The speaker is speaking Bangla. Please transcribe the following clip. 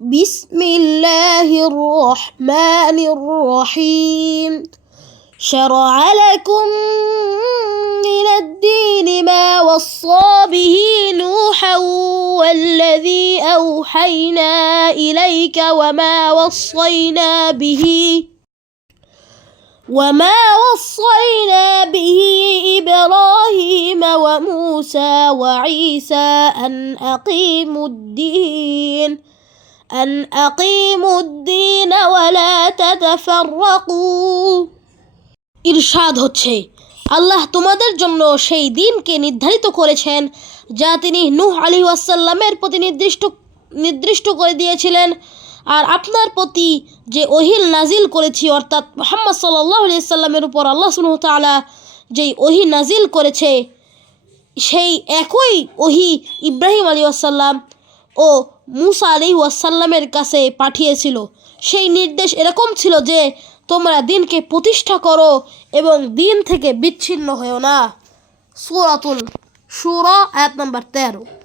بسم الله الرحمن الرحيم شرع لكم من الدين ما وصى به نوحا والذي أوحينا إليك وما وصينا به إبراهيم وموسى وعيسى أن أقيموا الدين ولا تتفرقوا ইরশাদ হচ্ছে, আল্লাহ তোমাদের জন্য সেই দিনকে নির্ধারিত করেছেন যা তিনি নূহ আলাইহিস সালামের প্রতি নির্দিষ্ট করে দিয়েছিলেন, আর আপনার প্রতি যে ওহী নাজিল করেছি অর্থাৎ মুহাম্মদ সাল্লাল্লাহু আলাইহি সাল্লামের উপর আল্লাহ সুবহানাহু ওয়া তাআলা যেই ওহী নাজিল করেছে সেই একই ওহী ইব্রাহিম আলাইহিস সালাম ও মুসা আলাইহিস সালামের কাছে পাঠিয়েছিল। সেই নির্দেশ এরকম ছিল যে তোমরা দিনকে প্রতিষ্ঠা করো এবং দিন থেকে বিচ্ছিন্ন হও না। সূরাতুল শুরা আয়াত নম্বর 13।